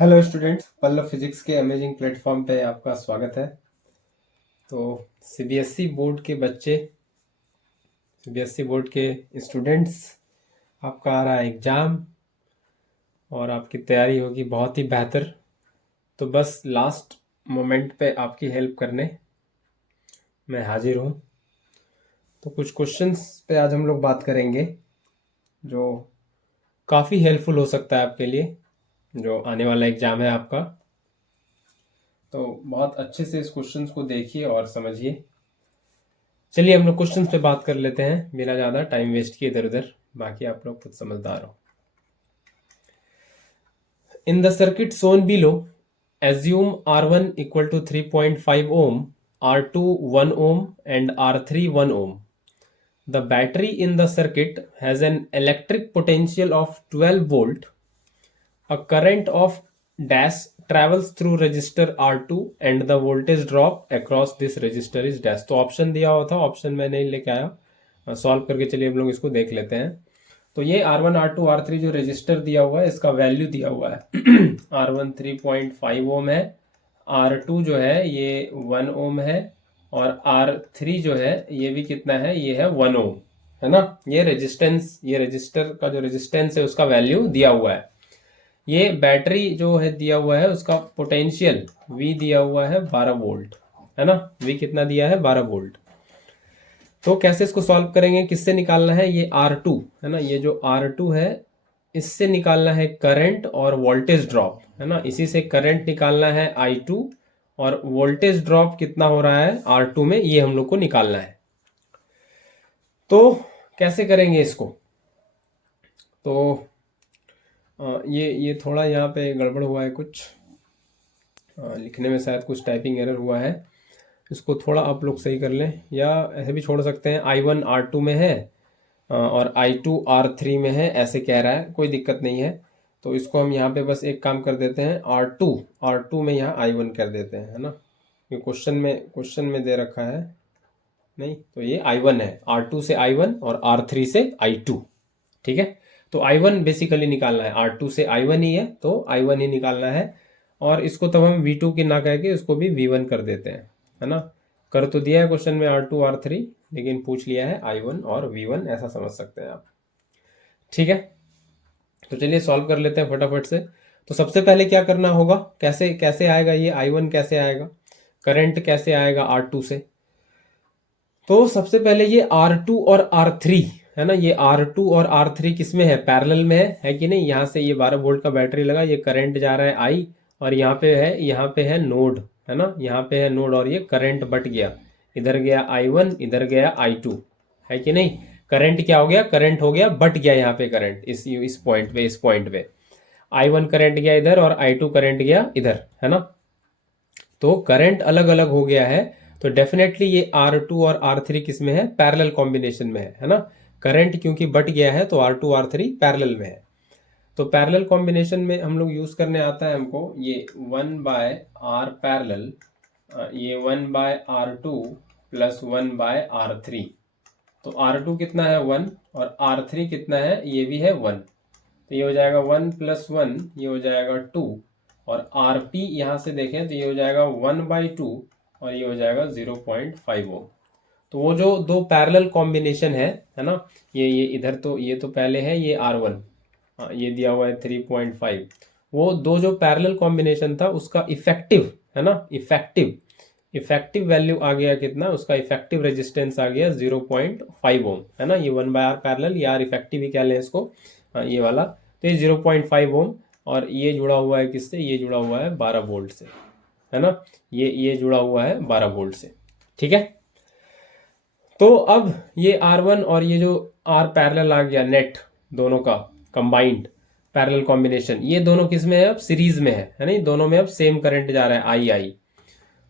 Hello students, Pallav physics के amazing platform पे आपका स्वागत है। तो सीबीएसई बोर्ड के बच्चे, सीबीएसई बोर्ड के स्टूडेंट्स, आपका आ रहा है एग्ज़ाम और आपकी तैयारी होगी बहुत ही बेहतर। तो बस लास्ट मोमेंट पे आपकी हेल्प करने मैं हाजिर हूँ। तो कुछ क्वेश्चंस पे आज हम लोग बात करेंगे जो काफ़ी हेल्पफुल हो सकता है आपके लिए, जो आने वाला एग्ज़ाम है आपका। तो बहुत अच्छे से इस क्वेश्चंस को देखिए और समझिए। चलिए हम लोग क्वेश्चंस पे बात कर लेते हैं बिना ज़्यादा टाइम वेस्ट किए इधर उधर। बाकी आप लोग खुद समझदार हो। In the circuit shown below, assume R1 equal to 3.5 ohm, R2 1 ohm and R3 1 ohm. The battery in the circuit has an electric potential of 12 volt. A current of dash travels through resistor R2 and the voltage drop across this resistor is dash. तो option दिया हुआ था, option मैं नहीं लेके आया, solve करके चलिए हम लोग इसको देख लेते हैं। तो ये R1 R2 R3 जो रजिस्टर दिया हुआ है, इसका वैल्यू दिया हुआ है। R1 3.5 ओम है, R2 जो है ये 1 ओम है और R3 जो है ये भी कितना है, ये है 1 ओम, है ना। ये रेजिस्टेंस, ये रजिस्टर का जो रेजिस्टेंस है उसका वैल्यू दिया हुआ है। ये बैटरी जो है दिया हुआ है, उसका पोटेंशियल V दिया हुआ है 12 वोल्ट, है ना। V कितना दिया है, 12 वोल्ट। तो कैसे इसको सॉल्व करेंगे, किससे निकालना है, ये R2 है ना, ये जो R2 है इससे निकालना है करंट और वोल्टेज ड्रॉप, है ना। इसी से करंट निकालना है I2 और वोल्टेज ड्रॉप कितना हो रहा है R2 में, ये हम लोग को निकालना है। तो कैसे करेंगे इसको, तो ये थोड़ा यहाँ पे गड़बड़ हुआ है, कुछ लिखने में शायद कुछ टाइपिंग एरर हुआ है। इसको थोड़ा आप लोग सही कर लें, या ऐसे भी छोड़ सकते हैं। I1 R2 में है और I2 R3 में है, ऐसे कह रहा है, कोई दिक्कत नहीं है। तो इसको हम यहाँ पे बस एक काम कर देते हैं, R2 में यहाँ I1 कर देते हैं, है ना। ये क्वेश्चन में दे रखा है, नहीं तो ये I1 है, R2 से I1 और R3 से I2, ठीक है। तो I1 बेसिकली निकालना है, R2 से I1 ही है तो I1 ही निकालना है। और इसको तब हम V2 की ना कह के इसको भी V1 कर देते हैं, है ना। कर तो दिया है क्वेश्चन में R2 R3, लेकिन पूछ लिया है I1 और V1, ऐसा समझ सकते हैं आप, ठीक है। तो चलिए सॉल्व कर लेते हैं फटाफट से। तो सबसे पहले क्या करना होगा, कैसे कैसे आएगा ये I1, कैसे आएगा करंट, कैसे आएगा R2 से। तो सबसे पहले ये R2 और R3 है ना, ये R2 और R3 किस में है, पैरेलल में है कि नहीं। यहाँ से ये 12 वोल्ट का बैटरी लगा, ये करंट जा रहा है I और यहाँ पे है नोड, है ना, यहाँ पे है नोड और ये करंट बट गया, इधर गया I1 इधर गया I2, है कि नहीं। करंट क्या हो गया, करंट हो गया बट गया यहाँ पे करंट, इस पॉइंट पे I1 करंट गया इधर और I2 करंट गया इधर, है ना। तो करंट अलग अलग हो गया है, तो डेफिनेटली ये R2 और R3 किस में है, पैरेलल कॉम्बिनेशन में है ना। करंट क्योंकि बट गया है तो R2 R3 पैरेलल में है। तो पैरेलल कॉम्बिनेशन में हम लोग यूज करने आता है हमको ये 1/R पैरेलल, ये 1/R2 प्लस 1/R3। तो R2 कितना है 1 और R3 कितना है, ये भी है 1। तो ये हो जाएगा 1 + 1, ये हो जाएगा 2 और RP यहाँ से देखें तो ये हो जाएगा 1/2 और ये हो जाएगा 0.5 ओम। तो वो जो दो पैरेलल कॉम्बिनेशन है ना, ये इधर, तो ये तो पहले है ये R1, ये दिया हुआ है 3.5। वो दो जो पैरेलल कॉम्बिनेशन था उसका इफेक्टिव, है ना, इफेक्टिव वैल्यू आ गया कितना, उसका इफेक्टिव रेजिस्टेंस आ गया 0.5 ओम, है ना। ये 1/R पैरेलल, या इफेक्टिव ही कह लें इसको, ये वाला। तो ये 0.5 ओम और ये जुड़ा हुआ है किससे, ये जुड़ा हुआ है 12 वोल्ट से, है ना। ये जुड़ा हुआ है 12 वोल्ट से, ठीक है। तो अब ये R1 और ये जो R पैरेलल आ गया, नेट दोनों का कंबाइंड पैरेलल कॉम्बिनेशन, ये दोनों किस में है, अब सीरीज में है ना। दोनों में अब सेम करंट जा रहा है I।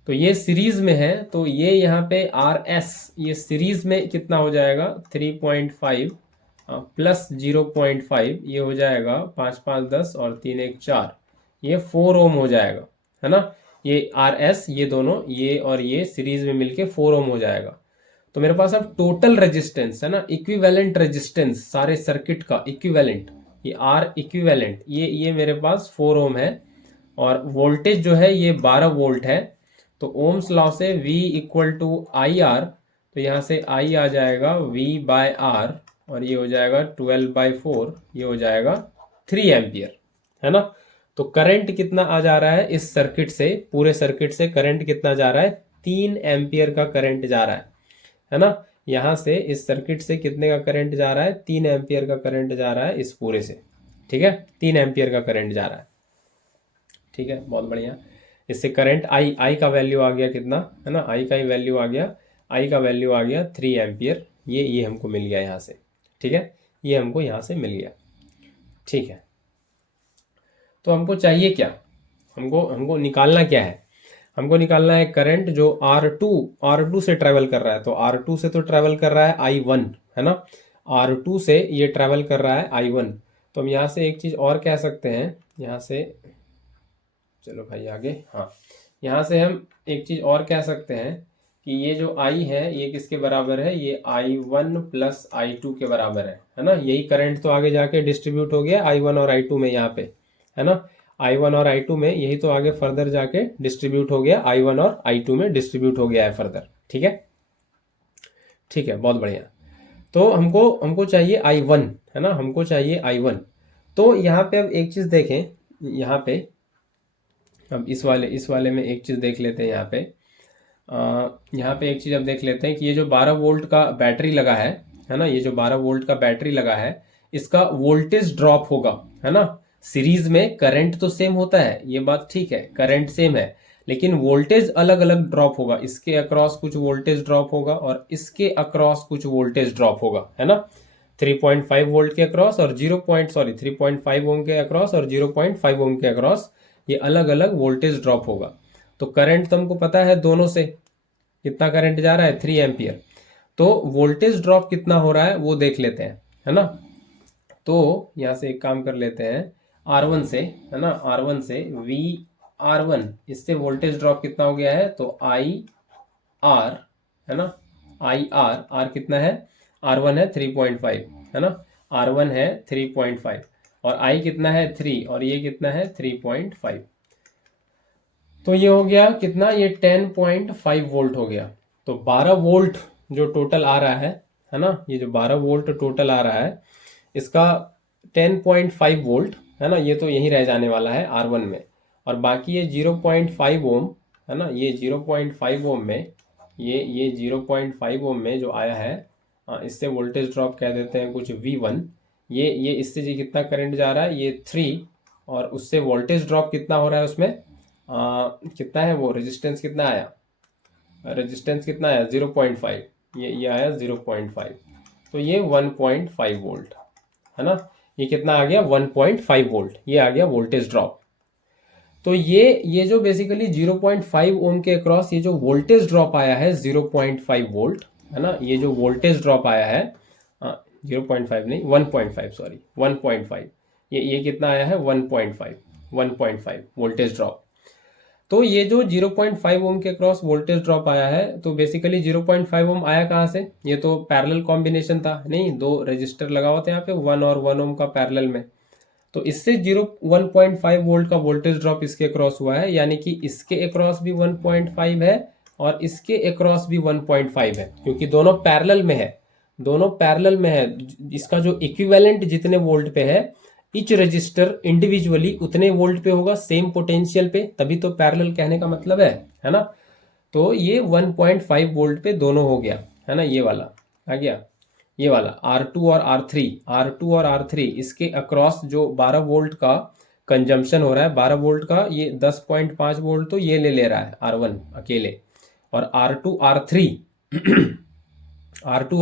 तो ये सीरीज में है, तो ये यहाँ पे RS, ये सीरीज में कितना हो जाएगा, 3.5 प्लस 0.5, ये हो जाएगा 5 5 10 और 3 1 4, ये 4 ओम हो जाएगा, है ना। ये RS, ये दोनों, ये और ये सीरीज में मिलके 4 ओम हो जाएगा। तो मेरे पास अब टोटल रेजिस्टेंस है ना, इक्विवेलेंट रेजिस्टेंस, सारे सर्किट का इक्विवेलेंट, ये R इक्विवेलेंट, ये मेरे पास 4 ओम है। और वोल्टेज जो है ये 12 वोल्ट है। तो ओम्स लॉ से V equal to I R, तो यहाँ से I आ जाएगा V बाय आर, और ये हो जाएगा 12/4, ये हो जाएगा 3 एम्पियर, है ना। तो करंट कितना आ जा रहा है इस सर्किट से, पूरे सर्किट से करंट कितना जा रहा है, 3 एम्पियर का करंट जा रहा है ना। यहाँ से इस सर्किट से कितने का करंट जा रहा है, 3 एम्पियर का करंट जा रहा है इस पूरे से, ठीक है, 3 एम्पियर का करंट जा रहा है, ठीक है, बहुत बढ़िया। इससे करंट आई का वैल्यू आ गया कितना, है ना, आई का ही वैल्यू आ गया, आई का वैल्यू आ गया 3 एम्पियर, ये हमको मिल गया यहाँ से, ठीक है, ये हमको यहाँ से मिल गया, ठीक है। तो हमको चाहिए क्या, हमको निकालना क्या है, हमको निकालना है करंट जो R2 से ट्रैवल कर रहा है। तो R2 से तो ट्रैवल कर रहा है I1, है ना, R2 से ये ट्रैवल कर रहा है I1। तो हम यहाँ से एक चीज़ और कह सकते हैं, यहाँ से चलो भाई आगे, हाँ, यहाँ से हम एक चीज़ और कह सकते हैं कि ये जो I है ये किसके बराबर है, ये I1 प्लस I2 के बराबर है ना। यही करंट तो आगे जाके डिस्ट्रीब्यूट हो गया I1 और I2 में, यहाँ पे, है ना, I1 और I2 में, यही तो आगे फर्दर जाके डिस्ट्रीब्यूट हो गया, I1 और I2 में डिस्ट्रीब्यूट हो गया है फर्दर, ठीक है, ठीक है, बहुत बढ़िया। तो हमको चाहिए I1, है ना, हमको चाहिए I1। तो यहाँ पे अब एक चीज़ देखें, यहाँ पे अब इस वाले में एक चीज़ देख लेते हैं। यहाँ पे एक चीज़ अब देख लेते हैं कि ये जो 12 वोल्ट का बैटरी लगा है ना, ये जो 12 वोल्ट का बैटरी लगा है, इसका वोल्टेज ड्रॉप होगा, है ना। सीरीज में करंट तो सेम होता है, ये बात ठीक है, करंट सेम है, लेकिन वोल्टेज अलग अलग ड्रॉप होगा। इसके अक्रॉस कुछ वोल्टेज ड्रॉप होगा और इसके अक्रॉस कुछ वोल्टेज ड्रॉप होगा, है ना। 3.5 वोल्ट के अक्रॉस और 3.5 ओम के अक्रॉस और 0.5 ओम के अक्रॉस, ये अलग अलग वोल्टेज ड्रॉप होगा। तो करंट तुमको पता है दोनों से कितना करंट जा रहा है, 3 एम्पियर। तो वोल्टेज ड्रॉप कितना हो रहा है वो देख लेते हैं, है ना। तो यहाँ से एक काम कर लेते हैं, R1 से, है ना, R1 से V R1, इससे वोल्टेज ड्रॉप कितना हो गया है, तो IR, है ना, IR कितना है, R1 है 3.5, है ना, R1 है 3.5 और I कितना है 3 और ये कितना है 3.5। तो ये हो गया कितना, ये 10.5 वोल्ट हो गया। तो 12 वोल्ट जो टोटल आ रहा है ना, ये जो 12 वोल्ट टोटल आ रहा है, इसका 10.5 वोल्ट, है ना, ये तो यहीं रह जाने वाला है R1 में। और बाकी ये 0.5 ओम, है ना, ये 0.5 ओम में, ये 0.5 ओम में जो आया है, इससे वोल्टेज ड्रॉप कह देते हैं कुछ V1। ये इससे जी कितना करंट जा रहा है, ये 3, और उससे वोल्टेज ड्रॉप कितना हो रहा है उसमें, कितना है वो, रेजिस्टेंस कितना आया, रेजिस्टेंस कितना आया 0.5, ये आया 0.5। तो ये 1.5 वोल्ट, है ना, ये कितना आ गया 1.5 वोल्ट, ये आ गया वोल्टेज ड्रॉप। तो ये जो बेसिकली 0.5 ओम के अक्रॉस ये जो वोल्टेज ड्रॉप आया है 0.5 वोल्ट, है ना, ये जो वोल्टेज ड्रॉप आया है 0.5 नहीं 1.5, सॉरी 1.5, ये कितना आया है 1.5 वोल्टेज ड्रॉप। तो ये जो 0.5 ओम के क्रॉस वोल्टेज ड्रॉप आया है, तो बेसिकली 0.5 ओम आया कहाँ से, ये तो पैरेलल कॉम्बिनेशन था, नहीं, दो रजिस्टर लगा हुआ था यहाँ पे 1 और 1 ओम का पैरेलल में। तो इससे 1.5 वोल्ट का वोल्टेज ड्रॉप इसके अक्रॉस हुआ है, यानी कि इसके अक्रॉस भी 1.5 है और इसके अक्रॉस भी 1.5 है, क्योंकि दोनों पैरेलल में है, दोनों पैरेलल में है। इसका जो इक्विवेलेंट जितने वोल्ट पे है, ईच रजिस्टर इंडिविजुअली उतने वोल्ट पे होगा, सेम पोटेंशियल पे, तभी तो पैरेलल कहने का मतलब है ना। तो ये 1.5 वोल्ट पे दोनों हो गया, है ना, ये वाला आ गया, ये वाला R2 और R3 इसके अक्रॉस जो 12 वोल्ट का कंजम्पशन हो रहा है, 12 वोल्ट का, ये 10.5 वोल्ट तो ये ले रहा है R1 अकेले, और R2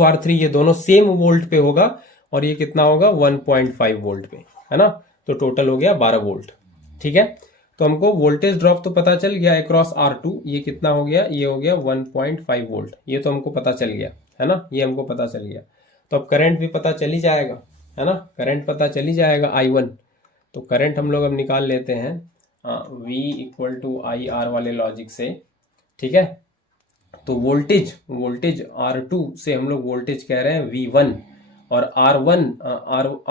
R3 ये दोनों सेम वोल्ट पे होगा, और ये कितना होगा 1.5 वोल्ट पे, है ना। तो टोटल हो गया 12 वोल्ट, ठीक है। तो हमको वोल्टेज ड्रॉप तो पता चल गया अक्रॉस R2, ये कितना हो गया, ये हो गया 1.5 वोल्ट, ये तो हमको पता चल गया, है ना, ये हमको पता चल गया। तो अब करंट भी पता चल ही जाएगा, है ना, करंट पता चल ही जाएगा I1। तो करंट हम लोग अब निकाल लेते हैं V इक्वल टू IR वाले लॉजिक से, ठीक है। तो वोल्टेज R2 से हम लोग वोल्टेज कह रहे हैं V1, और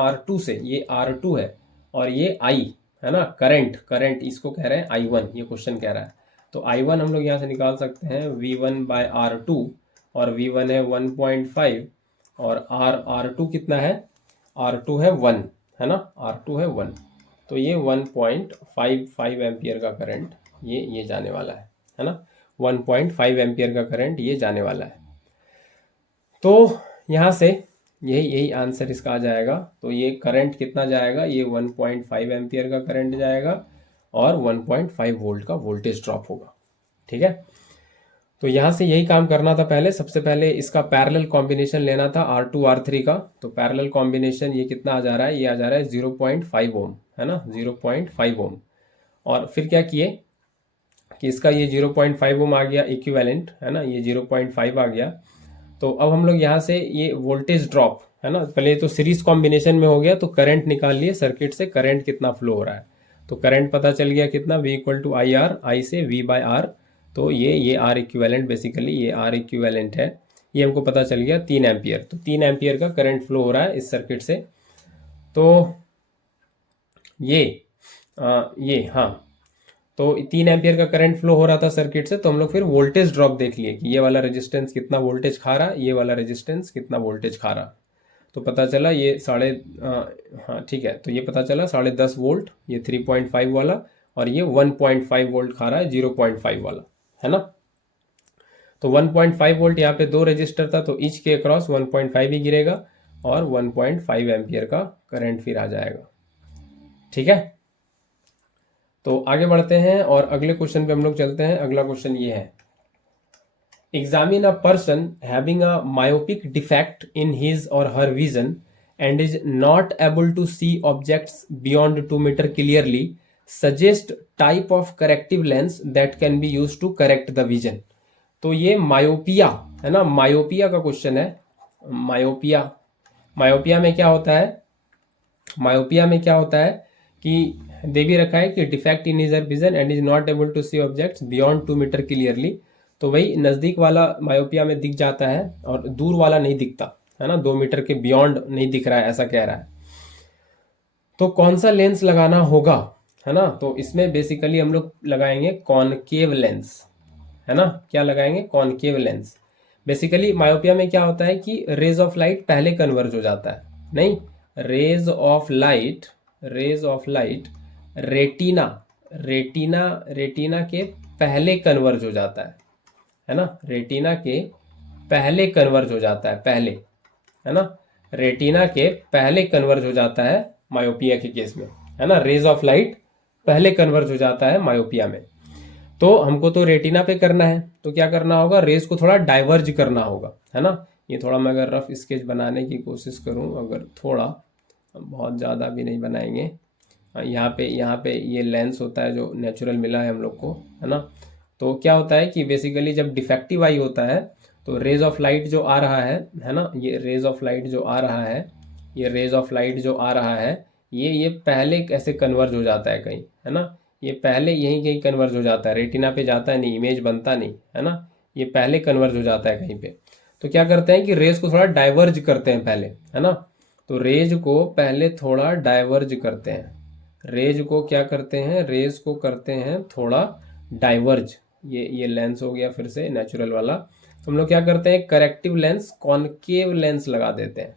R2 से ये R2 है और ये I, है ना, करंट करंट इसको कह रहे हैं I1, ये क्वेश्चन कह रहा है। तो I1 हम लोग यहाँ से निकाल सकते हैं V1/R2, और V1 है 1.5 और R2 कितना है, R2 है 1, है ना, R2 है 1। तो ये 1.55 एम्पियर का करंट ये जाने वाला है ना, 1.5 एम्पियर का करंट ये जाने वाला है। तो यहाँ से यही आंसर इसका आ जाएगा। तो ये करंट कितना जाएगा, ये 1.5 एम्पियर का करंट जाएगा और 1.5 वोल्ट का वोल्टेज ड्रॉप होगा। ठीक है, तो यहाँ से यही काम करना था पहले। सबसे पहले इसका पैरेलल कॉम्बिनेशन लेना था R2 R3 का। तो पैरेलल कॉम्बिनेशन ये कितना आ जा रहा है, ये आ जा रहा है 0.5 ओम, है ना, 0.5 ओम। और फिर क्या किए कि इसका ये 0.5 ओम आ गया इक्विवेलेंट, है ना, ये 0.5 आ गया। तो अब हम लोग यहाँ से ये वोल्टेज ड्रॉप, है ना, पहले तो सीरीज कॉम्बिनेशन में हो गया, तो करंट निकाल लिए सर्किट से, करंट कितना फ्लो हो रहा है। तो करंट पता चल गया कितना, V = IR, I से V/R। तो ये R इक्विवेलेंट, बेसिकली ये R इक्विवेलेंट है, ये हमको पता चल गया 3 एम्पियर। तो 3 एम्पियर का करंट फ्लो हो रहा है इस सर्किट से। तो ये हाँ, तो 3 एम्पियर का करंट फ्लो हो रहा था सर्किट से। तो हम लोग फिर वोल्टेज ड्रॉप देख लिए कि ये वाला रेजिस्टेंस कितना वोल्टेज खा रहा है, ये वाला रेजिस्टेंस कितना वोल्टेज खा रहा है। तो पता चला ये हाँ ठीक है, तो ये पता चला 10.5 वोल्ट, ये 3.5 वाला, और ये 1.5 वोल्ट खा रहा है 0.5 वाला, है ना। तो 1.5 वोल्ट यहाँ पे 2 रजिस्टर था, तो ईच के अक्रॉस 1.5 ही गिरेगा और 1.5 एम्पियर का करंट फिर आ जाएगा। ठीक है, तो आगे बढ़ते हैं और अगले क्वेश्चन पे हम लोग चलते हैं। अगला क्वेश्चन ये है, examine a person having a myopic defect in his or her vision and is not able to see objects beyond 2 metre clearly, suggest type of corrective lens that can be use to correct the vision. तो ये myopia, है ना, myopia का question है। Myopia में क्या होता है, मायोपिया में क्या होता है कि दे भी रखा है कि defect in his vision and is not able to see objects beyond 2 metre clearly. तो वही नज़दीक वाला मायोपिया में दिख जाता है और दूर वाला नहीं दिखता, है ना, 2 मीटर के बियॉन्ड नहीं दिख रहा है, ऐसा कह रहा है। तो कौन सा लेंस लगाना होगा, है ना। तो इसमें बेसिकली हम लोग लगाएंगे कॉनकेव लेंस, है ना। क्या लगाएंगे, कॉनकेव लेंस। बेसिकली मायोपिया में क्या होता है कि रेज ऑफ लाइट पहले कन्वर्ज हो जाता है, नहीं, रेज ऑफ लाइट रेटिना के पहले कन्वर्ज हो जाता है ना, रेटिना के पहले कन्वर्ज हो जाता है, पहले, है ना, रेटिना के पहले कन्वर्ज हो जाता है मायोपिया के केस में, है ना, रेज ऑफ लाइट पहले कन्वर्ज हो जाता है मायोपिया में। तो हमको तो रेटिना पे करना है, तो क्या करना होगा, रेज को थोड़ा डाइवर्ज करना होगा, है ना। ये थोड़ा मैं अगर रफ स्केच बनाने की कोशिश करूं, अगर थोड़ा, बहुत ज़्यादा भी नहीं बनाएंगे। यहाँ पे ये लेंस होता है जो नेचुरल मिला है हम लोग को, है ना। तो क्या होता है कि बेसिकली जब डिफेक्टिव आई होता है तो रेज ऑफ लाइट जो आ रहा है ना, ये रेज ऑफ लाइट जो आ रहा है, ये रेज ऑफ लाइट जो आ रहा है, ये पहले कैसे कन्वर्ज हो जाता है कहीं, है ना, ये पहले यहीं कहीं कन्वर्ज हो जाता है, रेटिना पे जाता है नहीं, इमेज बनता नहीं, है ना, ये पहले कन्वर्ज हो जाता है कहीं पे। तो क्या करते हैं कि रेज को थोड़ा डाइवर्ज करते हैं पहले, है ना। तो रेज को पहले थोड़ा डाइवर्ज करते हैं, रेज को क्या करते हैं, रेज को करते हैं थोड़ा डाइवर्ज। ये लेंस हो गया फिर से नेचुरल वाला। तो हम लोग क्या करते हैं, करेक्टिव लेंस, कॉनकेव लेंस लगा देते हैं,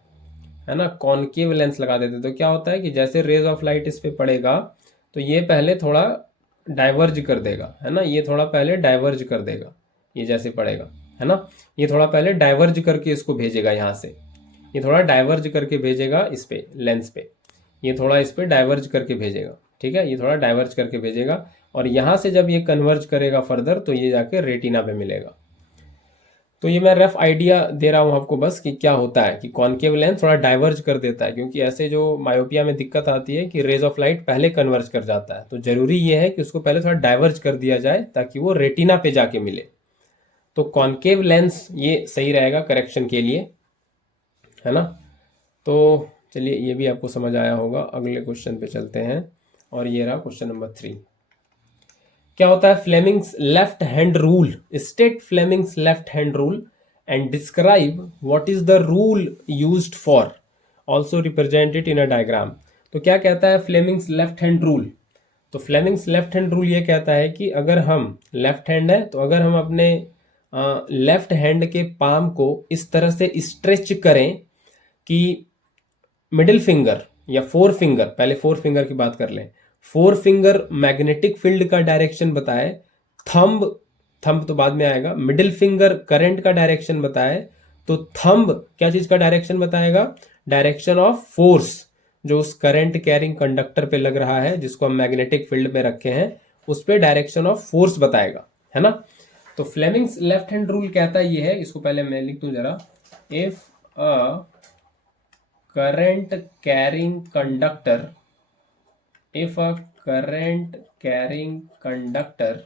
है ना, कॉनकेव लेंस लगा देते हैं। तो क्या होता है कि जैसे रेज ऑफ लाइट इस पे पड़ेगा तो ये पहले थोड़ा डाइवर्ज कर देगा, है ना, ये थोड़ा पहले डाइवर्ज कर देगा, ये जैसे पड़ेगा, है ना, ये थोड़ा पहले डाइवर्ज करके इसको भेजेगा यहाँ से, ये थोड़ा डाइवर्ज करके भेजेगा इस पे, लेंस पे, ये थोड़ा इस पे डाइवर्ज करके भेजेगा, ठीक है, ये थोड़ा डाइवर्ज करके भेजेगा। और यहाँ से जब ये कन्वर्ज करेगा फर्दर तो ये जाके रेटिना पे मिलेगा। तो ये मैं रफ आइडिया दे रहा हूँ आपको बस कि क्या होता है कि कॉनकेव लेंस थोड़ा डाइवर्ज कर देता है, क्योंकि ऐसे जो मायोपिया में दिक्कत आती है कि रेज ऑफ लाइट पहले कन्वर्ज कर जाता है, तो जरूरी ये है कि उसको पहले थोड़ा डाइवर्ज कर दिया जाए ताकि वो रेटिना पे जाके मिले। तो कॉनकेव लेंस ये सही रहेगा करेक्शन के लिए, है ना। तो चलिए ये भी आपको समझ आया होगा। अगले क्वेश्चन पे चलते हैं और ये रहा क्वेश्चन नंबर 3। क्या होता है, Fleming's left hand rule, state Fleming's left hand rule and describe what is the rule used for, also represent it in a diagram. तो क्या कहता है फ्लेमिंग्स लेफ्ट हैंड रूल, तो फ्लेमिंग्स लेफ्ट हैंड रूल ये कहता है कि अगर हम लेफ्ट हैंड है तो अगर हम अपने लेफ्ट हैंड के पाम को इस तरह से स्ट्रेच करें कि मिडिल फिंगर या फोर फिंगर, पहले फोर फिंगर की बात कर लें, फोर फिंगर मैग्नेटिक फील्ड का डायरेक्शन बताए, थंब थंब तो बाद में आएगा, मिडिल फिंगर करंट का डायरेक्शन बताए, तो थंब क्या चीज का डायरेक्शन बताएगा, डायरेक्शन ऑफ फोर्स जो उस करंट कैरिंग कंडक्टर पे लग रहा है जिसको हम मैग्नेटिक फील्ड पे रखे हैं उस पे डायरेक्शन ऑफ फोर्स बताएगा, है ना। तो फ्लेमिंग्स लेफ्ट हैंड रूल कहता ये है, इसको पहले मैं लिख दूं जरा, if a current carrying conductor if a current carrying conductor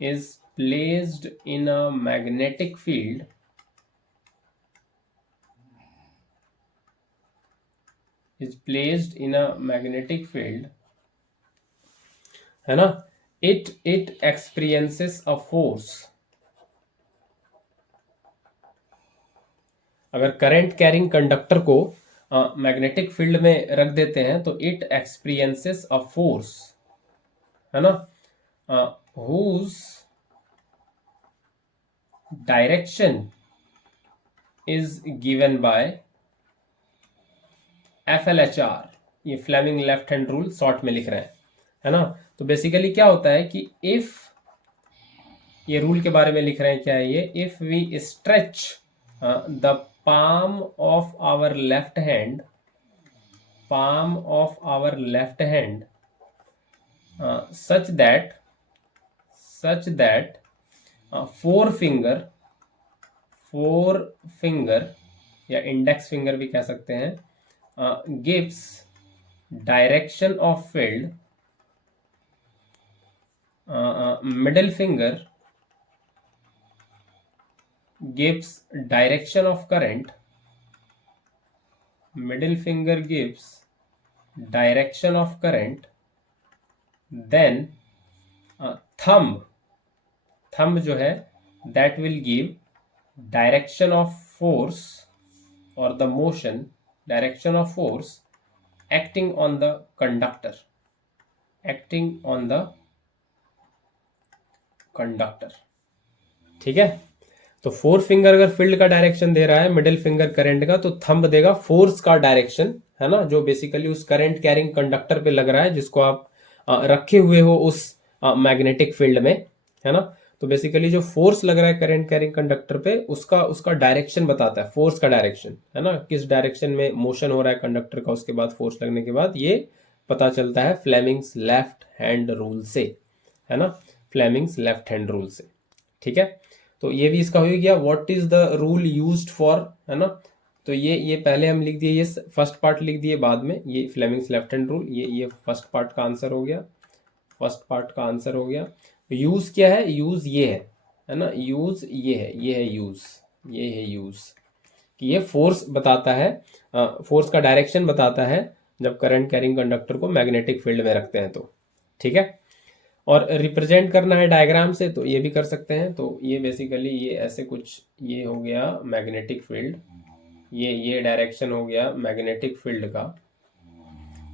is placed in a magnetic field है ना, it experiences a force। अगर करंट कैरिंग कंडक्टर को मैग्नेटिक फील्ड में रख देते हैं तो इट एक्सपीरियंसेस अ फोर्स, है ना, whose direction is given by FLHR। ये Fleming left hand rule short में लिख रहे हैं, है ना। तो बेसिकली क्या होता है कि इफ, ये रूल के बारे में लिख रहे हैं क्या है ये, if we stretch the palm of our left hand such that four finger या इंडेक्स फिंगर भी कह सकते हैं, gives direction of field, middle finger gives direction of current, then thumb जो है that will give direction of force or the motion, direction of force acting on the conductor, ठीक है। तो फोर फिंगर अगर फील्ड का direction दे रहा है, middle finger current का, तो थंब देगा फोर्स का डायरेक्शन, है ना, जो बेसिकली उस करंट कैरिंग कंडक्टर पे लग रहा है जिसको आप रखे हुए हो उस मैग्नेटिक फील्ड में, है ना। तो बेसिकली जो फोर्स लग रहा है करंट कैरिंग कंडक्टर पे उसका डायरेक्शन बताता है, फोर्स का डायरेक्शन, है ना, किस डायरेक्शन में मोशन हो रहा है कंडक्टर का, उसके बाद फोर्स लगने के बाद ये पता चलता है फ्लेमिंग्स लेफ्ट हैंड रूल से, है ना, फ्लेमिंग्स लेफ्ट हैंड रूल से, ठीक है। तो ये भी इसका हो गया, what is the rule used for, है ना। तो ये पहले हम लिख दिए, ये फर्स्ट पार्ट लिख दिए, बाद में ये फ्लेमिंग्स लेफ्ट हैंड रूल, ये फर्स्ट पार्ट का आंसर हो गया, यूज क्या है, यूज ये है ना, यूज ये है यूज कि ये फोर्स बताता है, फोर्स का डायरेक्शन बताता है जब करंट कैरिंग कंडक्टर को मैग्नेटिक फील्ड में रखते हैं तो, ठीक है। और रिप्रेजेंट करना है डायग्राम से तो ये भी कर सकते हैं। तो ये बेसिकली ये ऐसे कुछ, ये हो गया मैग्नेटिक फील्ड, ये डायरेक्शन हो गया मैग्नेटिक फील्ड का,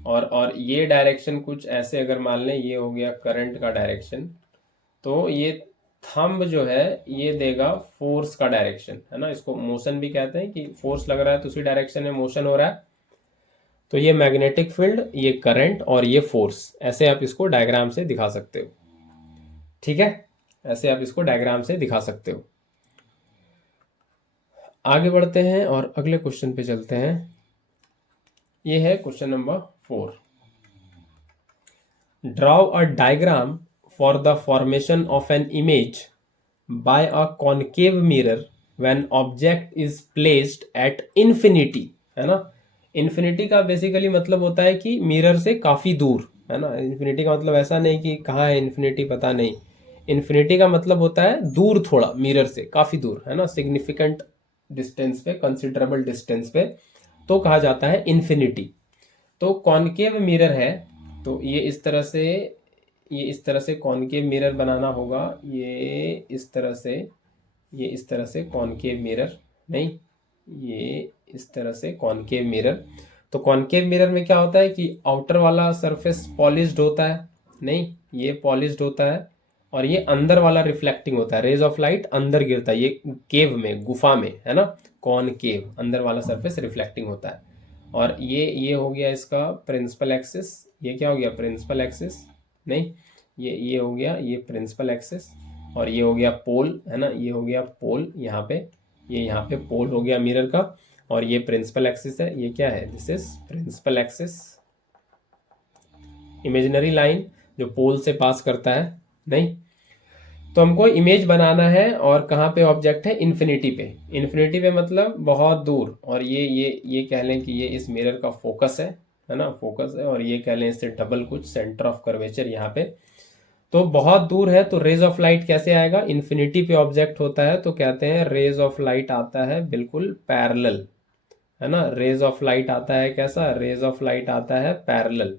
और ये डायरेक्शन कुछ ऐसे अगर मान लें, ये हो गया करंट का डायरेक्शन, तो ये थंब जो है ये देगा फोर्स का डायरेक्शन, है ना। इसको मोशन भी कहते हैं कि फोर्स लग रहा है तो उसी डायरेक्शन में मोशन हो रहा है। तो ये मैग्नेटिक फील्ड, ये करंट और ये फोर्स, ऐसे आप इसको डायग्राम से दिखा सकते हो, ठीक है, ऐसे आप इसको डायग्राम से दिखा सकते हो। आगे बढ़ते हैं और अगले क्वेश्चन पे चलते हैं। ये है question number 4। Draw a diagram for the formation of an image by a concave mirror when object is placed at infinity, है ना। इन्फिनिटी का बेसिकली मतलब होता है कि मिरर से काफी दूर, है ना। इन्फिनिटी का मतलब ऐसा नहीं कि कहाँ है इन्फिनिटी पता नहीं, इन्फिनिटी का मतलब होता है दूर, थोड़ा मिरर से काफी दूर, है ना, सिग्निफिकेंट डिस्टेंस पे, कंसिडरेबल डिस्टेंस पे, तो कहा जाता है इन्फिनिटी। तो कॉनकेव मिरर है, तो ये इस तरह से कॉनकेव मिरर बनाना होगा, ये इस तरह से कॉनकेव मिरर, नहीं, ये इस तरह से कॉनकेव मिरर। तो कॉनकेव मिरर में क्या होता है कि आउटर वाला सरफेस पॉलिश्ड होता है, नहीं ये पॉलिश्ड होता है, और ये अंदर वाला रिफ्लेक्टिंग होता है, रेज ऑफ लाइट अंदर गिरता है, ये केव में, गुफा में, है ना, कॉनकेव, अंदर वाला सरफेस रिफ्लेक्टिंग होता है। और ये हो गया इसका प्रिंसिपल एक्सिस, ये क्या हो गया प्रिंसिपल एक्सिस, नहीं ये हो गया ये प्रिंसिपल एक्सिस, और ये हो गया पोल, है ना, ये हो गया पोल यहाँ पे, ये यहाँ पे पोल हो गया मिरर का, और ये प्रिंसिपल एक्सिस है, ये क्या है, this is principal axis, imaginary line जो पोल से पास करता है, नहीं। तो हमको इमेज बनाना है, और कहाँ पे ऑब्जेक्ट है, इन्फिनिटी पे, इन्फिनिटी पे मतलब बहुत दूर, और ये कह लें कि ये इस मिरर का फोकस है ना, फोकस है, और ये कह लें इससे डबल कुछ सेंटर ऑफ कर्वेचर यहाँ पे, तो बहुत दूर है, तो रेज ऑफ लाइट कैसे आएगा, इन्फिनिटी पे ऑब्जेक्ट होता है तो कहते हैं रेज ऑफ लाइट आता है बिल्कुल पैरेलल, है ना, रेज ऑफ लाइट आता है कैसा, रेज ऑफ लाइट आता है पैरेलल,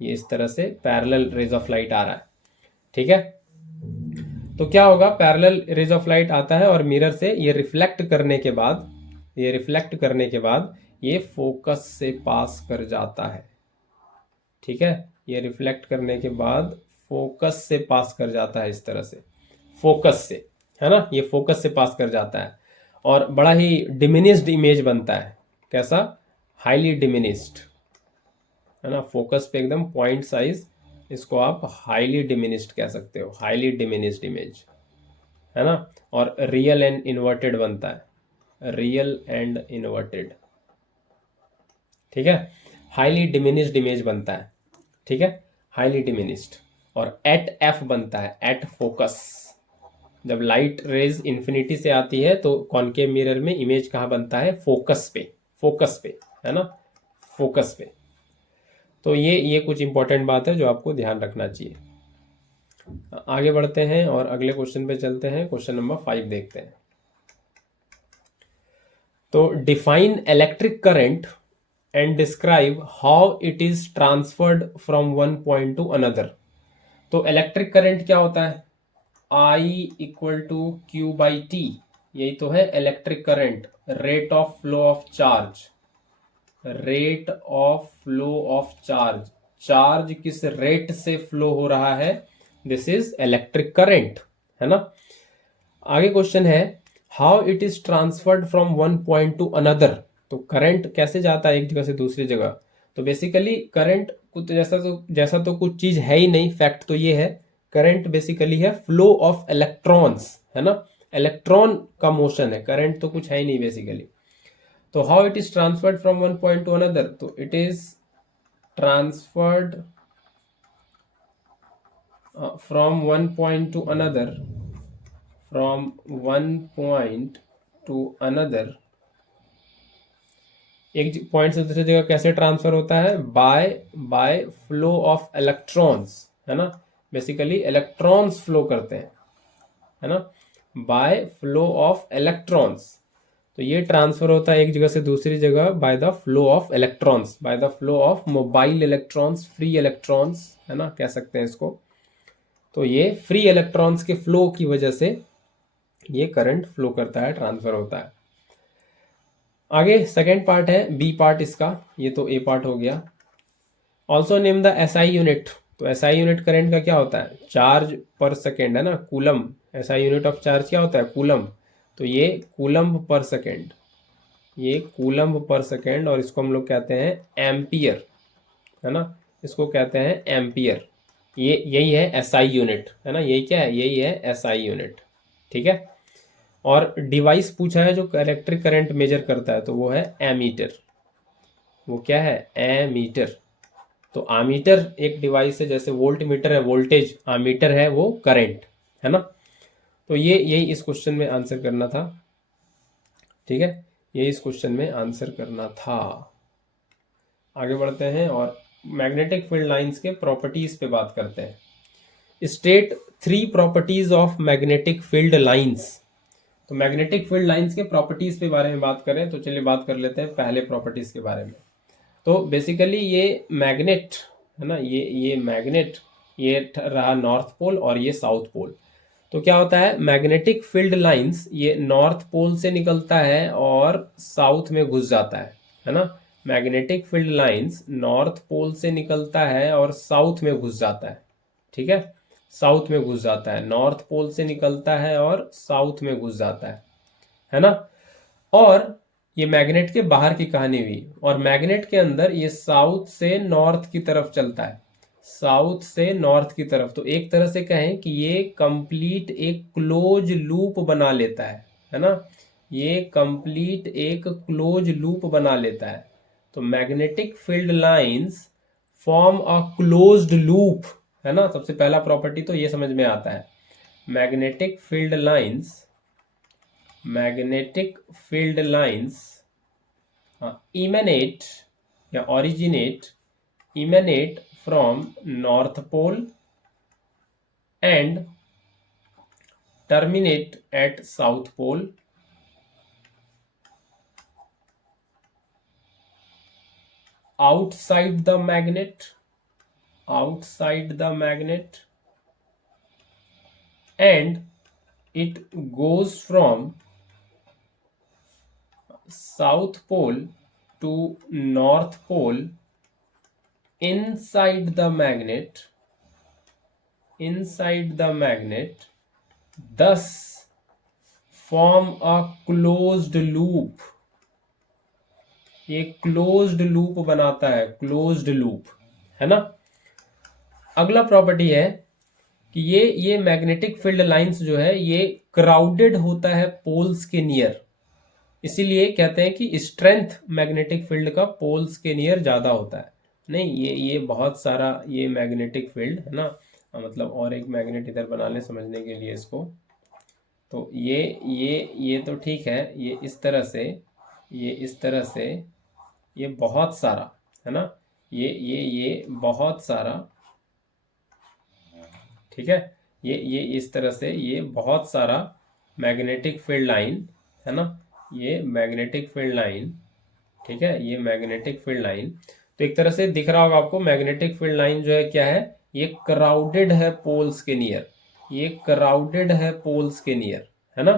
ये इस तरह से पैरेलल रेज ऑफ लाइट आ रहा है, ठीक है। तो क्या होगा, पैरेलल रेज ऑफ लाइट आता है और मिरर से ये रिफ्लेक्ट करने के बाद, ये फोकस से पास कर जाता है, ठीक है, ये रिफ्लेक्ट करने के बाद फोकस से पास कर जाता है, इस तरह से फोकस से, है ना, ये फोकस से पास कर जाता है, और बड़ा ही डिमिनिश्ड इमेज बनता है, कैसा, हाईली डिमिनिश्ड, है ना, फोकस पे एकदम पॉइंट साइज, इसको आप हाईली डिमिनिश्ड कह सकते हो, हाईली डिमिनिश्ड इमेज, है ना, और रियल एंड इन्वर्टेड बनता है, रियल एंड इन्वर्टेड, ठीक है, हाईली डिमिनिश्ड इमेज बनता है, ठीक है, हाईली डिमिनिश्ड, और एट एफ बनता है, एट फोकस, जब लाइट रेज इन्फिनिटी से आती है तो कॉनकेव मिरर में इमेज कहाँ बनता है, फोकस पे, है ना, फोकस पे। तो ये कुछ इंपॉर्टेंट बात है जो आपको ध्यान रखना चाहिए। आगे बढ़ते हैं और अगले क्वेश्चन पे चलते हैं, क्वेश्चन नंबर 5 देखते हैं। तो define electric current and describe how it is transferred from one point to another. तो इलेक्ट्रिक करंट क्या होता है, I equal to Q by T, यही तो है electric current, rate of flow of charge, rate of flow of charge, charge किस rate से flow हो रहा है, दिस इज इलेक्ट्रिक करंट, है ना। आगे क्वेश्चन है, how it is transferred from one point to another, तो करंट कैसे जाता है एक जगह से दूसरी जगह। तो बेसिकली करंट कुछ जैसा तो कुछ चीज है ही नहीं, फैक्ट तो ये है, करंट बेसिकली है फ्लो ऑफ इलेक्ट्रॉन्स, है ना, इलेक्ट्रॉन का मोशन है, करंट तो कुछ है ही नहीं बेसिकली। तो how it is transferred from one point to another, तो it is transferred from one point to another, from one point to another, एक पॉइंट से दूसरी जगह कैसे ट्रांसफर होता है, बाय फ्लो ऑफ इलेक्ट्रॉन्स, है ना, बेसिकली इलेक्ट्रॉन्स फ्लो करते हैं, है ना, बाय फ्लो ऑफ इलेक्ट्रॉन्स। तो ये ट्रांसफर होता है एक जगह से दूसरी जगह by the flow of electrons, by the flow of mobile electrons, free electrons, है ना, कह सकते हैं इसको। तो ये फ्री इलेक्ट्रॉन्स के फ्लो की वजह से ये करंट फ्लो करता है, ट्रांसफर होता है। आगे सेकेंड पार्ट है, बी पार्ट इसका, ये तो ए पार्ट हो गया। Also name the SI unit, तो एसआई यूनिट करंट का क्या होता है, चार्ज पर सेकेंड, है ना, coulomb, SI unit of charge क्या होता है, कूलम, तो ये कूलम्ब पर सेकेंड, ये कूलम्ब पर सेकेंड, और इसको हम लोग कहते हैं एम्पियर, है ना, इसको कहते हैं एम्पियर, ये यही है एसआई यूनिट, है ना, यही क्या है, यही है एसआई यूनिट, ठीक है। और डिवाइस पूछा है जो इलेक्ट्रिक करंट मेजर करता है, तो वो है एमीटर, वो क्या है, एमीटर। तो आमीटर एक डिवाइस है, जैसे वोल्ट मीटर है वोल्टेज, आमीटर है वो करंट, है ना। तो ये यही इस क्वेश्चन में आंसर करना था, ठीक है, यही इस क्वेश्चन में आंसर करना था। आगे बढ़ते हैं और मैग्नेटिक फील्ड लाइंस के प्रॉपर्टीज पे बात करते हैं। State 3 properties of magnetic field lines. तो मैग्नेटिक फील्ड लाइंस के प्रॉपर्टीज के बारे में बात करें तो चलिए बात कर लेते हैं पहले प्रॉपर्टीज के बारे में। तो बेसिकली ये मैग्नेट, है ना, ये मैग्नेट, ये रहा नॉर्थ पोल और ये साउथ पोल। तो क्या होता है, मैग्नेटिक फील्ड लाइंस ये नॉर्थ पोल से निकलता है और साउथ में घुस जाता है ना। Magnetic field lines north pole से निकलता है और साउथ में घुस जाता है, ठीक है, साउथ में घुस जाता है, नॉर्थ पोल से निकलता है और साउथ में घुस जाता है ना। और ये मैग्नेट के बाहर की कहानी हुई, और मैग्नेट के अंदर ये साउथ से नॉर्थ की तरफ चलता है, साउथ से नॉर्थ की तरफ। तो एक तरह से कहें कि ये कंप्लीट एक क्लोज लूप बना लेता है ना, ये कंप्लीट एक क्लोज लूप बना लेता है। तो magnetic field lines form a closed loop, है ना। सबसे पहला प्रॉपर्टी तो ये समझ में आता है, magnetic field lines, magnetic field lines emanate या emanate from north pole and terminate at south pole. Outside the magnet, and it goes from south pole to north pole inside the magnet, thus form a closed loop. ये closed loop बनाता है, closed loop, है ना। अगला property है कि ये magnetic field lines जो है ये क्राउडेड होता है पोल्स के नियर, इसीलिए कहते हैं कि स्ट्रेंथ मैग्नेटिक फील्ड का पोल्स के नियर ज्यादा होता है। नहीं, ये बहुत सारा ये मैग्नेटिक फील्ड है ना, मतलब और एक मैग्नेट इधर बना ले समझने के लिए इसको। तो ये तो ठीक है, ये इस तरह से, ये इस तरह से, ये बहुत सारा है ना, ये बहुत सारा, ठीक है, ये इस तरह से, ये बहुत सारा मैग्नेटिक फील्ड लाइन है ना, ये मैग्नेटिक फील्ड लाइन, ठीक है, ये मैग्नेटिक फील्ड लाइन। तो एक तरह से दिख रहा होगा आपको, मैग्नेटिक फील्ड लाइन जो है क्या है, ये क्राउडेड है पोल्स के नियर, ये क्राउडेड है पोल्स के नियर, है ना।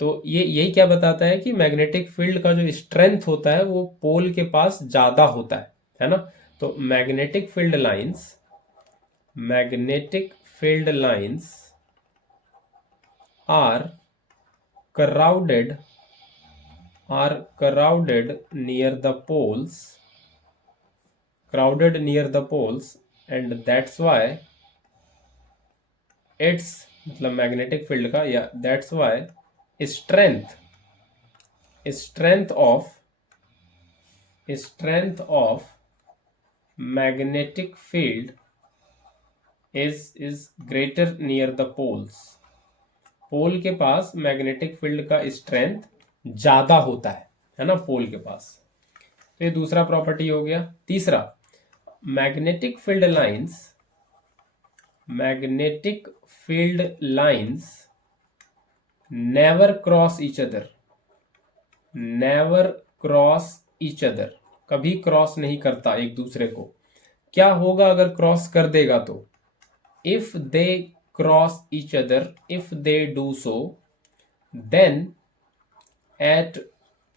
तो ये यही क्या बताता है कि मैग्नेटिक फील्ड का जो स्ट्रेंथ होता है वो पोल के पास ज्यादा होता है ना। तो magnetic field lines, magnetic field lines are crowded near the poles, and that's why its मतलब मैग्नेटिक फील्ड का, या that's why strength of magnetic field is greater near the poles. पोल के पास मैग्नेटिक फील्ड का स्ट्रेंथ ज्यादा होता है ना, पोल के पास। तो ये दूसरा प्रॉपर्टी हो गया। तीसरा, magnetic field lines never cross each other, कभी क्रॉस नहीं करता एक दूसरे को। क्या होगा अगर क्रॉस कर देगा तो, if they cross each other, if they do so, then at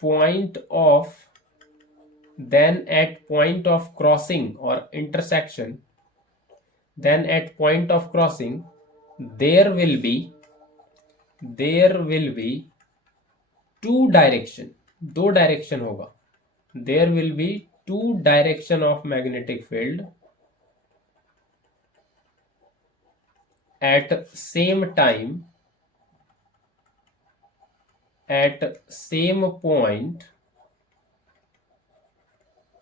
point of crossing or intersection, there will be two direction, दो डायरेक्शन होगा, there will be two direction of magnetic field at same time, at same point,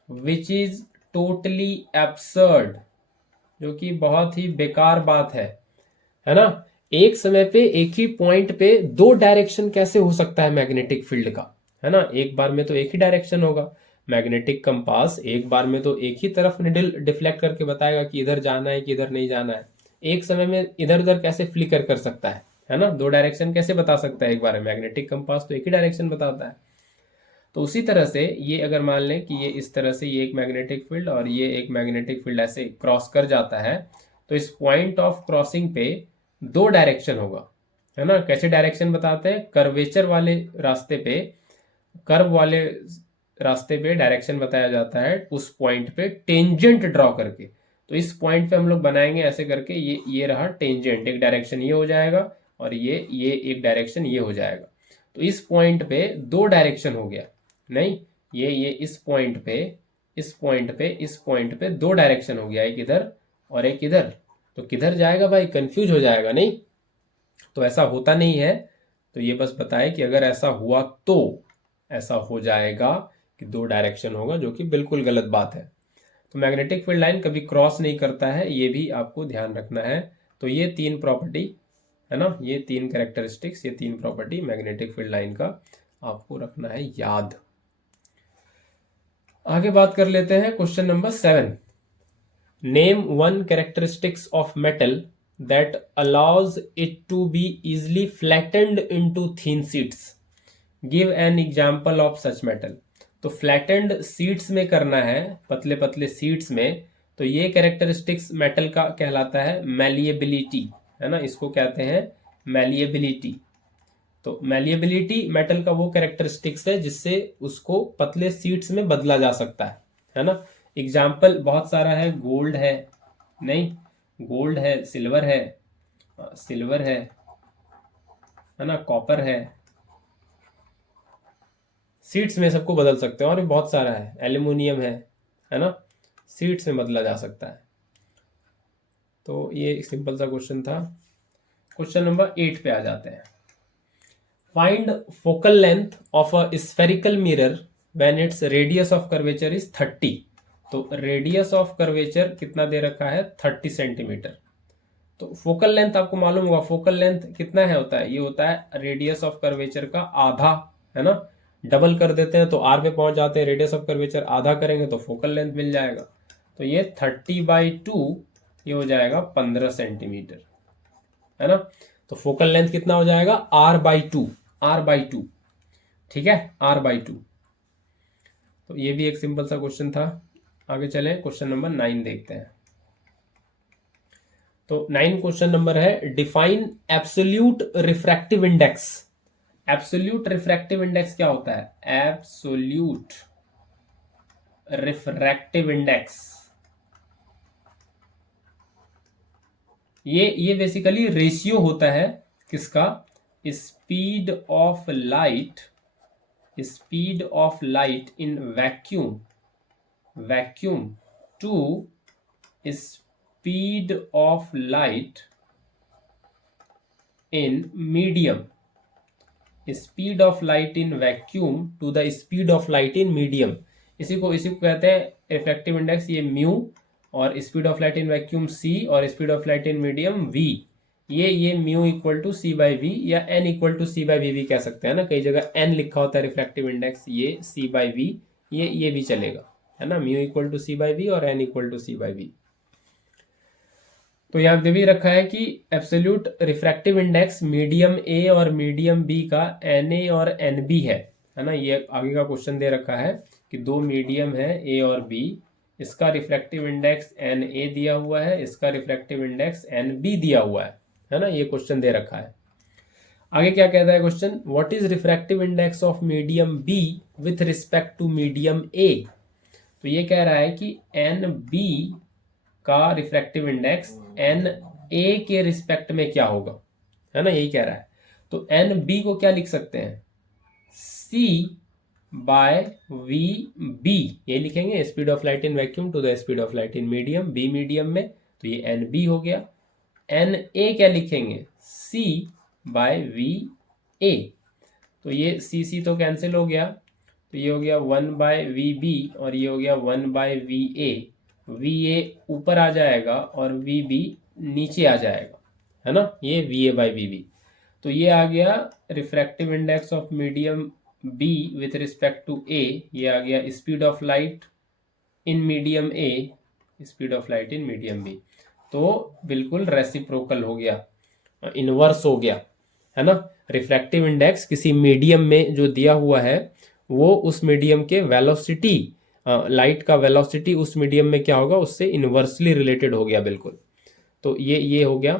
which is totally absurd, जो कि बहुत ही बेकार बात है ना। एक समय पे एक ही पॉइंट पे दो डायरेक्शन कैसे हो सकता है मैग्नेटिक फील्ड का, है ना। एक बार में तो एक ही डायरेक्शन होगा, मैग्नेटिक कंपास एक बार में तो एक ही तरफ निडल डिफ्लेक्ट करके बताएगा कि इधर जाना है कि इधर नहीं जाना है। एक समय में इधर उधर कैसे फ्लिकर कर सकता है ना, दो डायरेक्शन कैसे बता सकता है एक बार में, मैग्नेटिक कंपास तो एक ही डायरेक्शन बताता है। तो उसी तरह से ये अगर मान लें कि ये इस तरह से, ये एक मैग्नेटिक फील्ड और ये एक मैग्नेटिक फील्ड ऐसे क्रॉस कर जाता है, तो इस पॉइंट ऑफ क्रॉसिंग पे दो डायरेक्शन होगा, है ना। कैसे डायरेक्शन बताते हैं, कर्वेचर वाले रास्ते पे, कर्व वाले रास्ते पे डायरेक्शन बताया जाता है उस पॉइंट पे टेंजेंट ड्रॉ करके। तो इस पॉइंट पे हम लोग बनाएंगे ऐसे करके, ये रहा टेंजेंट, एक डायरेक्शन ये हो जाएगा और ये एक डायरेक्शन ये हो जाएगा। तो इस पॉइंट पे दो डायरेक्शन हो गया, नहीं ये इस पॉइंट पे इस पॉइंट पे दो डायरेक्शन हो गया, एक इधर और एक इधर। तो किधर जाएगा भाई, कंफ्यूज हो जाएगा नहीं। तो ऐसा होता नहीं है। तो ये बस बताए कि अगर ऐसा हुआ तो ऐसा हो जाएगा कि दो डायरेक्शन होगा, जो कि बिल्कुल गलत बात है। तो मैग्नेटिक फील्ड लाइन कभी क्रॉस नहीं करता है, ये भी आपको ध्यान रखना है। तो ये तीन प्रॉपर्टी है ना, ये तीन कैरेक्टरिस्टिक्स, ये तीन प्रॉपर्टी मैग्नेटिक फील्ड लाइन का आपको रखना है याद। आगे बात कर लेते हैं question number 7। Name one characteristics of metal that allows it to be easily flattened into thin sheets. Give an example of such metal. तो flattened sheets में करना है, पतले पतले sheets में। तो ये कैरेक्टरिस्टिक्स मेटल का कहलाता है malleability, है ना, इसको कहते हैं malleability। तो malleability मेटल का वो कैरेक्टरिस्टिक्स है जिससे उसको पतले sheets में बदला जा सकता है ना। एग्जाम्पल बहुत सारा है, गोल्ड है, नहीं गोल्ड है, सिल्वर है ना, कॉपर है, सीड्स में सबको बदल सकते हैं। और भी बहुत सारा है, एल्यूमिनियम है ना, सीड्स में बदला जा सकता है। तो ये एक सिंपल सा क्वेश्चन था। क्वेश्चन नंबर 8 पे आ जाते हैं। Find focal length of a spherical mirror when its radius of curvature is 30। तो रेडियस ऑफ कर्वेचर कितना दे रखा है, 30 सेंटीमीटर। तो फोकल लेंथ आपको मालूम होगा, फोकल लेंथ कितना है होता है, ये होता है रेडियस ऑफ कर्वेचर का आधा, है ना। डबल कर देते हैं तो आर पे पहुंच जाते हैं, रेडियस ऑफ कर्वेचर आधा करेंगे तो फोकल लेंथ मिल जाएगा। तो ये 30/2 ये हो जाएगा 15 सेंटीमीटर, है ना। तो फोकल लेंथ कितना हो जाएगा, r/2, ठीक है, r/2। तो ये भी एक सिंपल सा क्वेश्चन था। आगे चले, क्वेश्चन नंबर 9 देखते हैं। तो 9 क्वेश्चन नंबर है, define absolute refractive index. Absolute refractive index क्या होता है, एब्सोल्यूट रिफ्रैक्टिव इंडेक्स, ये बेसिकली रेशियो होता है किसका, speed of light in vacuum to speed of light in medium, speed of light in vacuum to the speed of light in medium. इसी को कहते हैं रिफ्रैक्टिव इंडेक्स, ये म्यू, और speed of light in vacuum c, और speed of light in medium v। ये mu equal to c/v या n equal to c/v भी कह सकते हैं ना, कई जगह n लिखा होता है रिफ्रैक्टिव इंडेक्स, ये c/v, ये भी चलेगा, है ना, म्यू इक्वल टू c/v और n इक्वल टू c/v। तो यहाँ पे भी रखा है कि एब्सोल्यूट रिफ्रैक्टिव इंडेक्स मीडियम ए और मीडियम बी का Na और Nb है ना। ये आगे का क्वेश्चन दे रखा है कि दो मीडियम है ए और बी, इसका रिफ्रैक्टिव इंडेक्स Na दिया हुआ है, इसका रिफ्रैक्टिव इंडेक्स Nb दिया हुआ है ना, ये क्वेश्चन दे रखा है। आगे क्या कहता है question, what is refractive index of medium B with respect to medium A. तो ये कह रहा है कि Nb का रिफ्रैक्टिव इंडेक्स Na के रिस्पेक्ट में क्या होगा, है ना, यही कह रहा है। तो Nb को क्या लिख सकते हैं, c/vb, ये लिखेंगे, speed of light in vacuum to the speed of light in medium, B medium में, तो ये Nb हो गया। Na क्या लिखेंगे, c/va, तो ये c तो कैंसिल हो गया, तो ये हो गया 1/vb और ये हो गया 1/va। va ऊपर आ जाएगा और vb नीचे आ जाएगा, है ना, ये va/vb। तो ये आ गया refractive index of medium b with respect to a, ये आ गया speed of light in medium a, speed of light in medium b। तो बिल्कुल रेसिप्रोकल हो गया, इनवर्स हो गया, है ना। रिफ्रैक्टिव इंडेक्स किसी मीडियम में जो दिया हुआ है वो उस मीडियम के वेलोसिटी, लाइट का वेलोसिटी उस मीडियम में क्या होगा, उससे इनवर्सली रिलेटेड हो गया बिल्कुल। तो ये हो गया।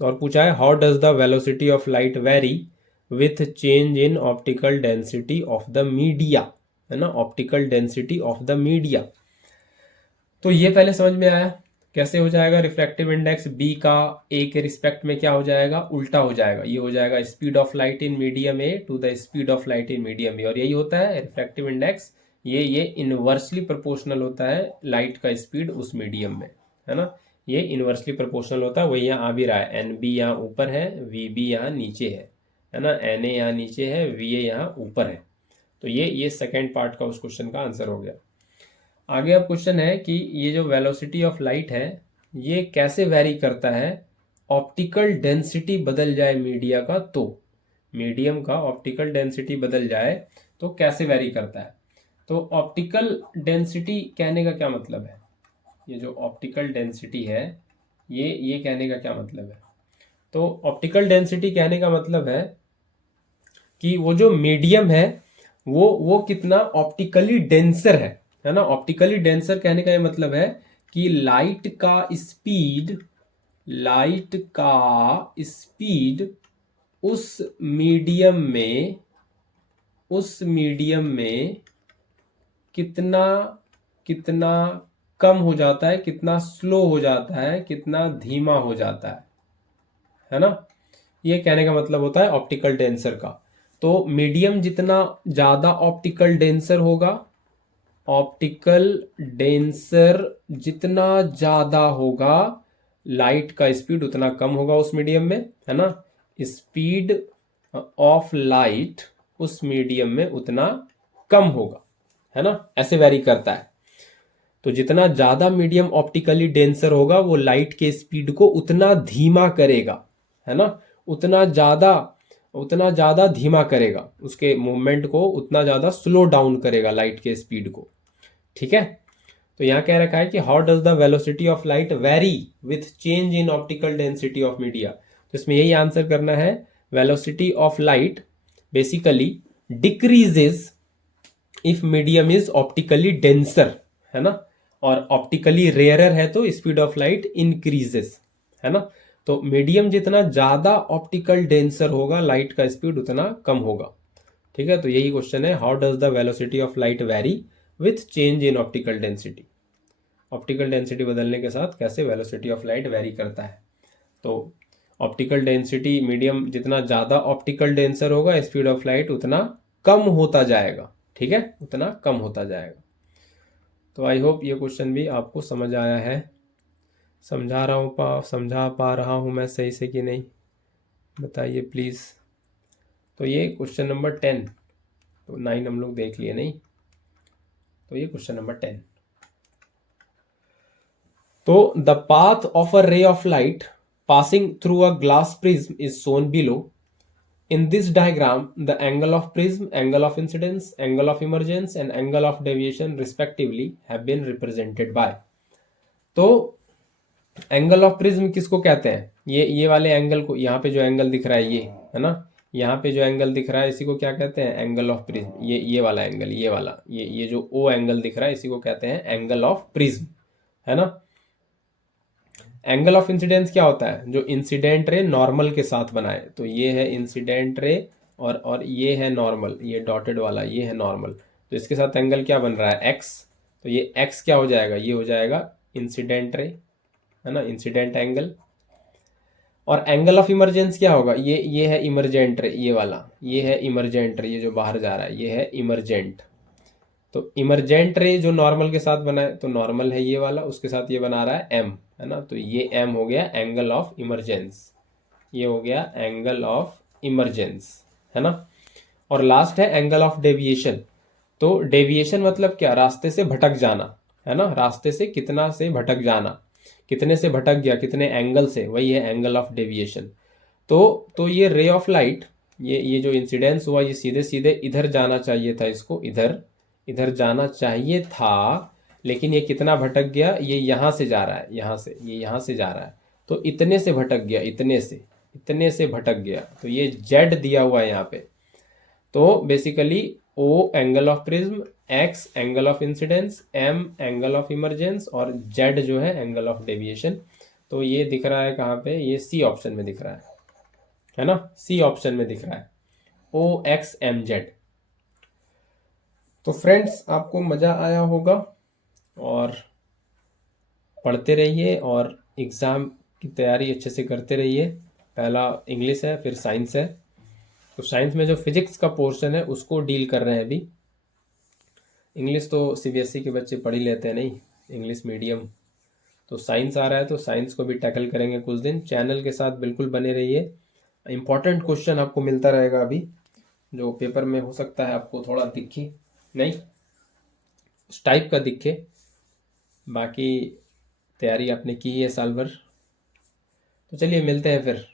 और पूछा है, how does the velocity of light very with change in optical density of the media, है ना, optical density of the media. तो ये पहले समझ में आया कैसे हो जाएगा, रिफ्रैक्टिव इंडेक्स बी का ए के रिस्पेक्ट में क्या हो जाएगा, उल्टा हो जाएगा, ये हो जाएगा speed of light in medium A to the speed of light in medium B. और यही होता है रिफ्रैक्टिव इंडेक्स, ये इनवर्सली प्रोपोर्शनल होता है लाइट का स्पीड उस मीडियम में, है ना, ये इनवर्सली प्रोपोर्शनल होता है। वही यहाँ आ भी रहा है, एन बी यहाँ ऊपर है, वी बी यहाँ नीचे है ना, एन ए यहाँ नीचे है, वी ए यहाँ ऊपर है। तो ये सेकेंड पार्ट का उस क्वेश्चन का आंसर हो गया। आगे अब क्वेश्चन है कि ये जो वेलोसिटी ऑफ लाइट है ये कैसे वेरी करता है, ऑप्टिकल डेंसिटी बदल जाए मीडिया का, तो मीडियम का ऑप्टिकल डेंसिटी बदल जाए तो कैसे वेरी करता है। तो ऑप्टिकल डेंसिटी कहने का क्या मतलब है, ये जो ऑप्टिकल डेंसिटी है ये कहने का क्या मतलब है। तो ऑप्टिकल डेंसिटी कहने का मतलब है कि वो जो मीडियम है वो कितना ऑप्टिकली डेंसर है ना। ऑप्टिकली डेंसर कहने का ये मतलब है कि लाइट का स्पीड उस मीडियम में कितना कितना कम हो जाता है, कितना स्लो हो जाता है, कितना धीमा हो जाता है ना। ये कहने का मतलब होता है ऑप्टिकल डेंसर का। तो मीडियम जितना ज्यादा ऑप्टिकल डेंसर होगा, ऑप्टिकल डेंसर जितना ज्यादा होगा लाइट का स्पीड उतना कम होगा उस मीडियम में, है ना। स्पीड ऑफ लाइट उस मीडियम में उतना कम होगा, है ना, ऐसे वेरी करता है। तो जितना ज्यादा मीडियम ऑप्टिकली डेंसर होगा वो लाइट के स्पीड को उतना धीमा करेगा, है ना, उतना ज्यादा धीमा करेगा, उसके मूवमेंट को उतना ज्यादा स्लो डाउन करेगा लाइट के स्पीड को, ठीक है। तो यहां कह रखा है कि how does the velocity of light very with change in optical density of media. तो इसमें यही आंसर करना है, velocity of light basically decreases if medium is optically denser, है ना, और ऑप्टिकली रेयरर है तो स्पीड ऑफ लाइट इंक्रीजेस, है ना। तो मीडियम जितना ज्यादा ऑप्टिकल डेंसर होगा लाइट का स्पीड उतना कम होगा, ठीक है। तो यही क्वेश्चन है, how does the velocity of light very with change in optical density. Optical density बदलने के साथ कैसे वेलोसिटी ऑफ लाइट वेरी करता है। तो ऑप्टिकल डेंसिटी मीडियम जितना ज़्यादा ऑप्टिकल डेंसर होगा स्पीड ऑफ लाइट उतना कम होता जाएगा, ठीक है, उतना कम होता जाएगा। तो आई होप ये क्वेश्चन भी आपको समझ आया है, समझा पा रहा हूँ मैं सही से कि नहीं, बताइए प्लीज़। तो ये क्वेश्चन नंबर 10, तो 9 हम लोग देख लिए नहीं, तो ये क्वेश्चन नंबर 10। तो the path of a ray of light passing through a glass prism is shown below. In this diagram, the angle of prism, angle of incidence, angle of emergence and angle of deviation respectively have been represented by. तो angle of prism किसको कहते हैं, ये वाले angle को, यहाँ पे जो एंगल दिख रहा है ये, है ना, यहाँ पे जो एंगल दिख रहा है इसी को क्या कहते हैं, एंगल ऑफ प्रिज्म। ये वाला एंगल, ये वाला, ये जो ओ एंगल दिख रहा है इसी को कहते हैं एंगल ऑफ प्रिज्म, है ना। एंगल ऑफ इंसिडेंस क्या होता है, जो इंसिडेंट रे नॉर्मल के साथ बनाए, तो ये है इंसिडेंट रे और ये है नॉर्मल, ये डॉटेड वाला ये है नॉर्मल, तो इसके साथ एंगल क्या बन रहा है, एक्स। तो ये एक्स क्या हो जाएगा, ये हो जाएगा इंसिडेंट रे, है ना, इंसिडेंट एंगल। और एंगल ऑफ इमरजेंस क्या होगा, ये है इमरजेंट रे, ये वाला ये है इमरजेंट रे, ये जो बाहर जा रहा है ये है इमरजेंट। तो इमरजेंट रे जो नॉर्मल के साथ बना है, तो नॉर्मल है ये वाला, उसके साथ ये बना रहा है एम, है ना, तो ये एम हो गया एंगल ऑफ इमरजेंस, ये हो गया एंगल ऑफ इमरजेंस, है ना। और लास्ट है एंगल ऑफ डेविएशन। तो डेविएशन मतलब क्या, रास्ते से भटक जाना, है ना, रास्ते से कितना से भटक जाना, कितने से भटक गया, कितने एंगल से, वही है एंगल ऑफ डेविएशन। तो ये रे ऑफ लाइट, ये जो इंसिडेंस हुआ ये सीधे सीधे इधर जाना चाहिए था, इसको इधर जाना चाहिए था, लेकिन ये कितना भटक गया, ये यहाँ से जा रहा है, यहाँ से जा रहा है, तो इतने से भटक गया, इतने से भटक गया, तो ये जेड दिया हुआ है यहाँ पे। तो basically O angle of prism, X angle of incidence, M angle of emergence और जेड जो है एंगल ऑफ डेविएशन। तो ये दिख रहा है कहाँ पे, ये सी ऑप्शन में दिख रहा है ना, सी ऑप्शन में दिख रहा है, ओ एक्स एम जेड। तो फ्रेंड्स, आपको मज़ा आया होगा और पढ़ते रहिए और एग्ज़ाम की तैयारी अच्छे से करते रहिए। पहला इंग्लिश है, फिर साइंस है। तो साइंस में जो फिजिक्स का पोर्शन है उसको डील कर रहे हैं अभी। इंग्लिश तो सीबीएसई के बच्चे पढ़ ही लेते हैं, नहीं, इंग्लिश मीडियम। तो साइंस आ रहा है तो साइंस को भी टैकल करेंगे कुछ दिन। चैनल के साथ बिल्कुल बने रहिए। इम्पॉर्टेंट क्वेश्चन आपको मिलता रहेगा अभी, जो पेपर में हो सकता है आपको थोड़ा दिखे नहीं, उस टाइप का दिखे। बाकी तैयारी आपने की है साल भर। तो चलिए मिलते हैं फिर।